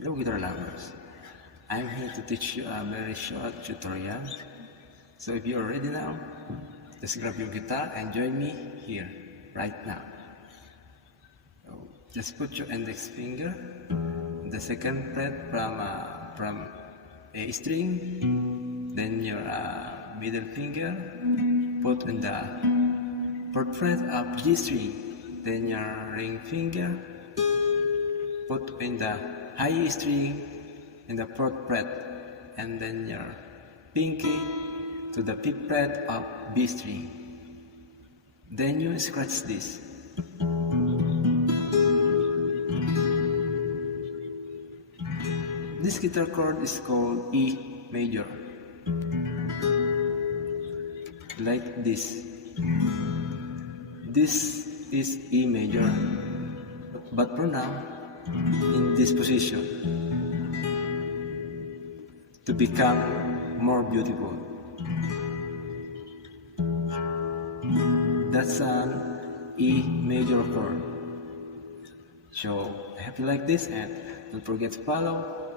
Hello guitar lovers, I'm here to teach you a very short tutorial. So if you're ready now, just grab your guitar and join me here, right now. So just put your index finger on the second fret from A string, then your middle finger put on the fourth fret of G string, then your ring finger put in the high string in the fourth fret, and then your pinky to the fifth fret of B string. Then you scratch this. This guitar chord is called E major, like this. This is E major, but for now, in this position, to become more beautiful. That's an E major chord. So I hope you like this, and don't forget to follow,